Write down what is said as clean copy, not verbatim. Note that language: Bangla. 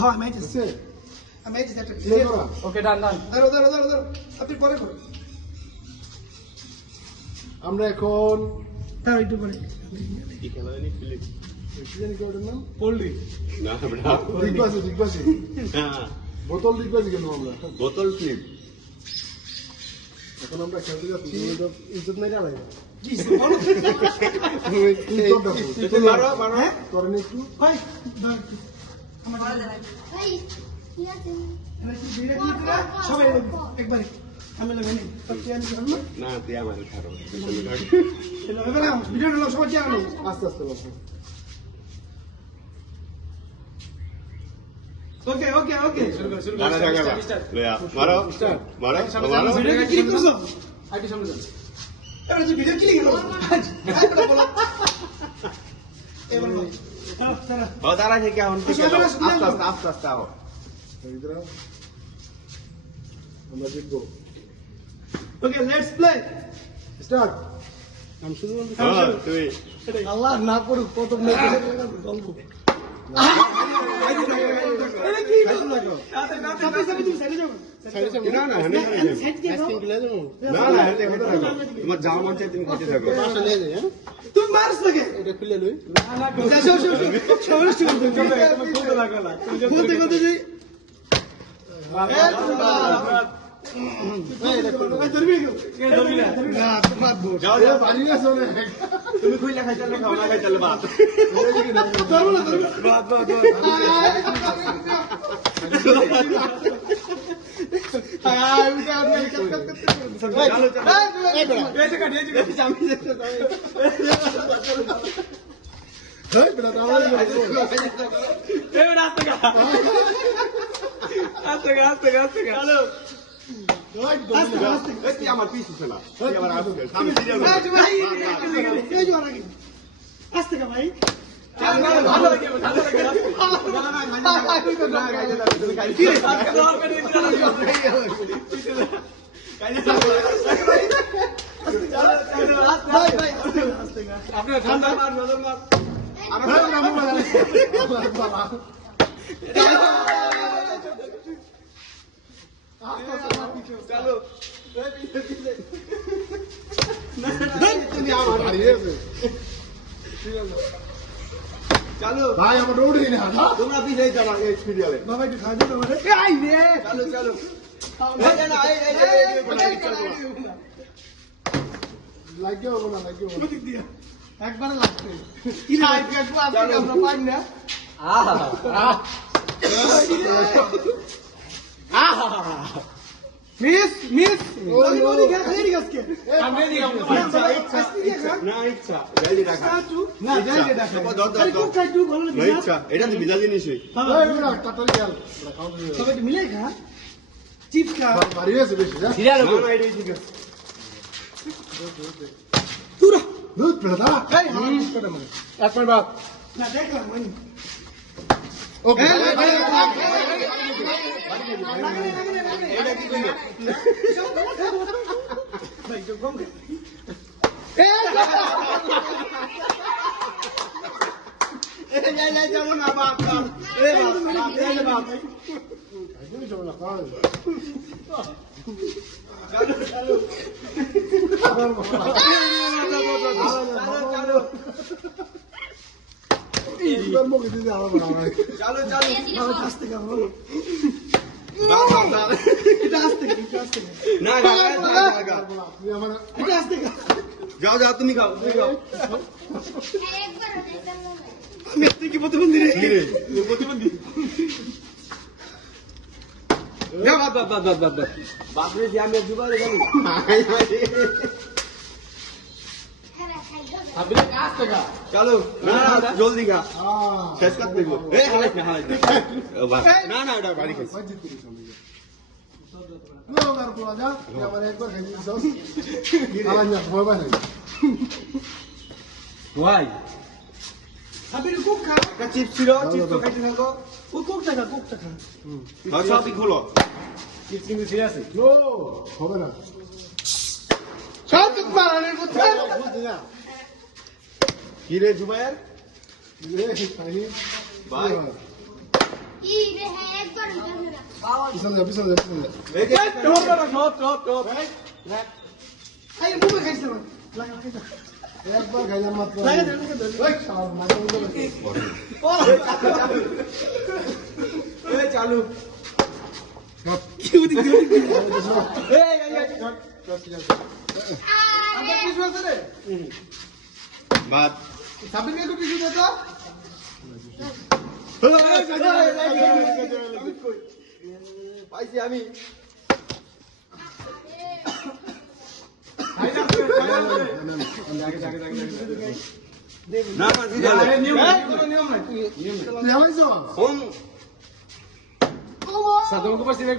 হ্যাঁ আমি আইতেছি বুঝছে? আমি আইতেছি একটা প্লে করা। ওকে ডান ডান ধরো ধরো ধরো ধরো আপনি পরে করো আমরা এখন তার একটু পরে কি জানি কি ওটার নাম? পল্লি দিগবাজি। বোতল দিগবাজি খেলবো আমরা। বোতল ফ্লিপ এখন আমরা খেলতে যাচ্ছি। ইজ্জত নাই না ভাই? কি বলো তুমি মারো মারো। করেন একটু। ভাই ধর একটু। ভাই কি আছে আমি একটু ভিড়ে কি করে সবাই একবারে আমি লাগা নেই সত্যি আমি করব না তুই আমার খারো না এবারে ভিডিও নাও সবাই জানো আস্তে আস্তে বসো। ওকে ওকে ওকে গানা জায়গা লয়া মারো মারো মারো ভিডিও ক্লিক করছো আইটি সামনে যান এবারে তুই ভিডিও ক্লিক করো এবারে বলো এবারে বলো তারা ও তারা থেকে এখন থেকে আস্তে আস্তে আস্তে আস্তে আও এইটা আমরা জিতবো। Okay let's play start. তুই আল্লাহ না করুক প্রথম না গল্প। আরে কি চাপে চাপে তুমি সাইডে যাও না না আমি সাইড দিয়ে যাও না না হেতে হেতে থাকো তোমার যাওয়া মন চাই তুমি খেতে থাকো তুমি মারছ নাকি এটা খুলে লই। যাও যাও সবাই শুরু করতে খুলতে লাগবে না করতে করতে যাই যাও যাও পারি না শোনে। তুমি কইলা খাইতালে খাও না খাইতালে বাদ এই বেটা দাঁড়াও। তুই আমার পিছু ছিল তুই আমার আসবে আমি সিরিয়াল আস্তে কা ভাই আপনার ঠান্ডা মার নজর মার চালু তুমি আমার হারিয়েছে। চালু ভাই আমার দৌড়ি না। তোমরা পিছে যাও এই সিরিয়ালে বাবা একটু খাওয়া দিতে পারে আই রে চালু চালু লাগিয়ে হবো না লাগিয়ে হবো না। দিক দিয়া একবারে লাগবে। কি রে আমরা পাই না মিস মিস ওই ওই খালি গাছকে আমরা দিই আমরা না ইচ্ছা জলদি রাখা না যাই দে ডাক ধর ধর আরে ধর কোক খাই তুই ভালো না লাগে ইচ্ছা এটা তো ভিজা জিনিসই এই বেটা কাটারি খেল। ওরা খাও দিবে। সবাই মিলে খা চিপস খা হারিয়েছে বেশি যা। না না এটাই ঠিক আছে তুরা দুধ বেটা দাঁড়া। এই আমার মুখটা মানে এক মিনিট বাদ। না দেখলাম মানে ওকে। এটা কি কইলো ভাই তো কম এই যাই যাই যাব না বাপ এই বাপ এই বাপ একদমই চলে না, খাও। চালু চালু চালু তোর মুখে দিতে আমার মনে হয়। চালু চালু আস্তে খা ভালো বাপ এটা আস্তে খা না না তুই আমার এটা আস্তে খা যাও যাও তুমি খাও তুমি খাও একবার দেখলাম না মেতে কি প্রতিবন্ধী রে কি রে প্রতিবন্ধী যা বাদ বাদ বাদ বাদ বাদ বাপরে যে আমি দুবারে গেল খারা খাই দাও আপনি কাজ টাকা চলো না না জলদি খা আহ, শেষ করতে দেবো এই হালাই না হালাই না না ওটা বাড়ি খাইছি ভাই জিত করিস আমাকে। লোক আর বলা যা, তুই আমার একবার খাই দিছিস। আলাদা না, ভয় পাই নাই। ভাই আপনি কোক খা একটা চিপস ছিল চিপস তো খাইতে থাকো ও কোকটা খা সবই খোলো চিপস কিন্তু ছিঁড়ে আছে ও, হবে না। সব মারানের কথা বুঝলি না? কি রে জুবাইর এ, খাইনি। ভাই কি রে পিছনে যা পিছনে যা পিছনে যা এই মুখে খাইছে না লাগা খাইছে একবার খাইলাম মাত্র লাগা দে মুখে ধরে ওই শালা মাথা উল্টো করে চালু কি উদি কি আমরা কিছু আছে রে বাদ সাবিন কে কিছু দে তো পাইছি আমি না না তুই আমাইছো সাদম কো পারছি দেখবা